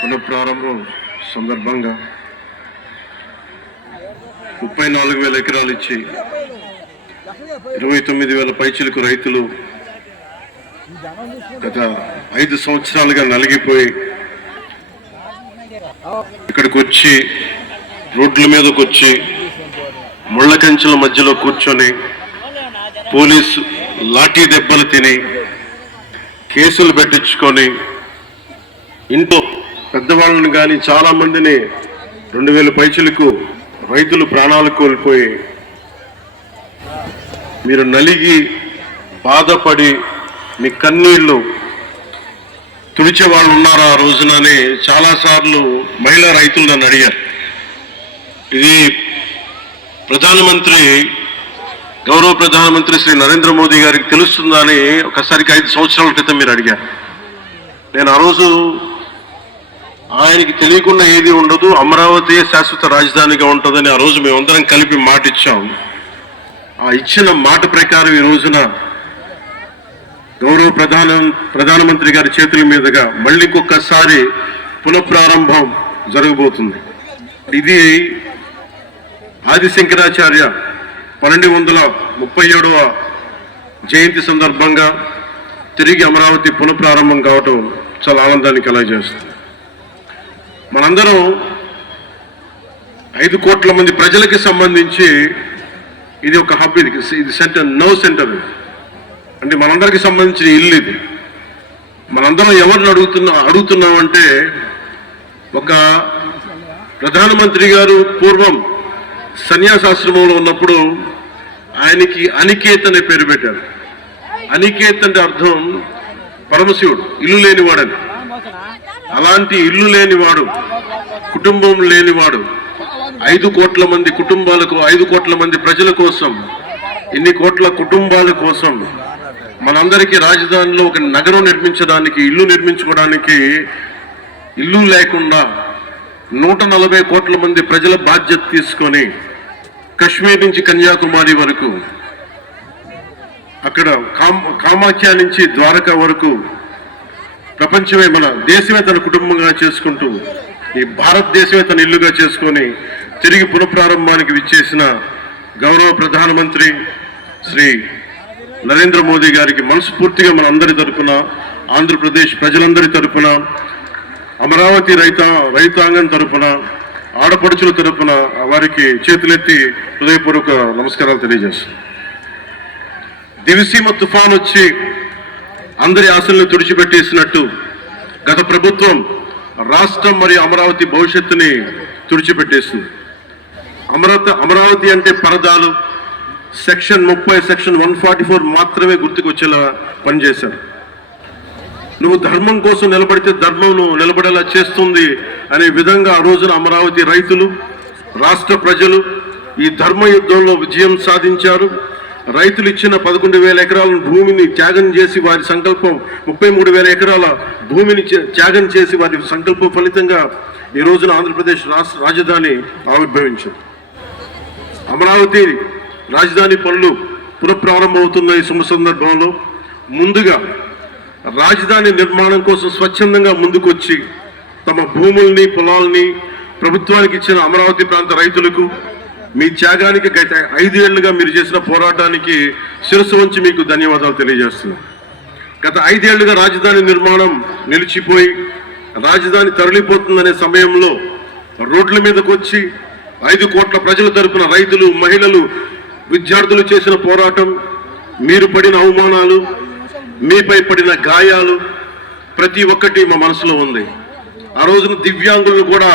పునఃప్రారంభం సందర్భంగా 34,000 ఎకరాలు ఇచ్చి 29,000 పైచిలకు రైతులు గత 5 సంవత్సరాలుగా నలిగిపోయి ఇక్కడికి వచ్చి రోడ్ల మీదకి వచ్చి ముళ్ళ కంచెల మధ్యలో కూర్చొని పోలీసు లాఠీ దెబ్బలు తిని కేసులు పెట్టించుకొని ఇంట్లో పెద్దవాళ్ళని కానీ చాలా మందిని 2,000 పైచిలకు రైతులు ప్రాణాలు కోల్పోయి మీరు నలిగి బాధపడి మీ కన్నీళ్లు తుడిచే వాళ్ళు ఉన్నారా ఆ రోజునని చాలాసార్లు మహిళా రైతులు నన్ను అడిగారు. ఇది గౌరవ ప్రధానమంత్రి శ్రీ నరేంద్ర మోదీ గారికి తెలుస్తుందా అని ఒకసారికి 5 సంవత్సరాల క్రితం మీరు అడిగారు. నేను ఆ రోజు ఆయనకి తెలియకుండా ఏది ఉండదు, అమరావతి శాశ్వత రాజధానిగా ఉంటుందని ఆ రోజు మేమందరం కలిపి మాట ఇచ్చాం. ఆ ఇచ్చిన మాట ప్రకారం ఈ రోజున గౌరవ ప్రధానమంత్రి గారి చేతుల మీదుగా మళ్ళీ ఇంకొకసారి పునఃప్రారంభం జరగబోతుంది. ఇది ఆది శంకరాచార్య 1237వ జయంతి సందర్భంగా తిరిగి అమరావతి పునఃప్రారంభం కావటం చాలా ఆనందాన్ని కలగజేస్తుంది. మనందరం 5 కోట్ల మంది ప్రజలకి సంబంధించి ఇది ఒక హబ్, ఇది సెంటర్, సెంటర్ అంటే మనందరికి సంబంధించిన ఇల్లు ఇది. మనందరం ఎవరిని అడుగుతున్నామంటే ఒక ప్రధానమంత్రి గారు పూర్వం సన్యాసాశ్రమంలో ఉన్నప్పుడు ఆయనకి అనికేత్ అనే పేరు పెట్టారు. అనికేత్ అంటే అర్థం పరమశివుడు, ఇల్లు లేనివాడని. అలాంటి ఇల్లు లేనివాడు, కుటుంబం లేనివాడు 5 కోట్ల మంది కుటుంబాలకు, 5 కోట్ల మంది ప్రజల కోసం, ఇన్ని కోట్ల కుటుంబాల కోసం మనందరికీ రాజధానిలో ఒక నగరం నిర్మించడానికి, ఇల్లు నిర్మించుకోవడానికి ఇల్లు లేకుండా 140 కోట్ల మంది ప్రజల బాధ్యత తీసుకొని కశ్మీర్ నుంచి కన్యాకుమారి వరకు, అక్కడ కామాఖ్య నుంచి ద్వారకా వరకు ప్రపంచమే, మన దేశమే తన కుటుంబంగా చేసుకుంటూ ఈ భారతదేశమే తన ఇల్లుగా చేసుకొని తిరిగి పునఃప్రారంభానికి విచ్చేసిన గౌరవ ప్రధానమంత్రి శ్రీ నరేంద్ర మోదీ గారికి మనస్ఫూర్తిగా మన అందరి తరఫున, ఆంధ్రప్రదేశ్ ప్రజలందరి తరఫున, అమరావతి రైతాంగం తరఫున, ఆడపడుచుల తరఫున వారికి చేతులెత్తి హృదయపూర్వక నమస్కారాలు తెలియజేస్తున్నాను. దివిసీమ తుఫాన్ వచ్చి అందరి ఆశలను తుడిచిపెట్టేసినట్టు గత ప్రభుత్వం రాష్ట్రం మరియు అమరావతి భవిష్యత్తుని తుడిచిపెట్టేసింది. అమరావతి అంటే పరదాలు, సెక్షన్ 30, సెక్షన్ 144 మాత్రమే గుర్తుకొచ్చేలా పనిచేశారు. నువ్వు ధర్మం కోసం నిలబడితే ధర్మం నువ్వు నిలబడేలా చేస్తుంది అనే విధంగా ఆ రోజున అమరావతి రైతులు, రాష్ట్ర ప్రజలు ఈ ధర్మ యుద్ధంలో విజయం సాధించారు. రైతులు ఇచ్చిన 11,000 ఎకరాల భూమిని త్యాగం చేసి వారి సంకల్పం, 33,000 ఎకరాల భూమిని త్యాగం చేసి వారి సంకల్పం ఫలితంగా ఈ రోజున ఆంధ్రప్రదేశ్ రాజధాని ఆవిర్భవించింది. అమరావతి రాజధాని పనులు పునఃప్రారంభమవుతున్న ఈ శుభ సందర్భంలో ముందుగా రాజధాని నిర్మాణం కోసం స్వచ్ఛందంగా ముందుకొచ్చి తమ భూముల్ని, పొలాల్ని ప్రభుత్వానికి ఇచ్చిన అమరావతి ప్రాంత రైతులకు, మీ త్యాగానికి గత 5 ఏళ్లుగా మీరు చేసిన పోరాటానికి శిరస్సు వంచి మీకు ధన్యవాదాలు తెలియజేస్తున్నాను. గత 5 ఏళ్లుగా రాజధాని నిర్మాణం నిలిచిపోయి రాజధాని తరలిపోతుందనే సమయంలో రోడ్ల మీదకి వచ్చి 5 కోట్ల ప్రజల తరపున రైతులు, మహిళలు, విద్యార్థులు చేసిన పోరాటం, మీరు పడిన అవమానాలు, మీపై పడిన గాయాలు ప్రతి ఒక్కటి మా మనసులో ఉంది. ఆ రోజున దివ్యాంగులను కూడా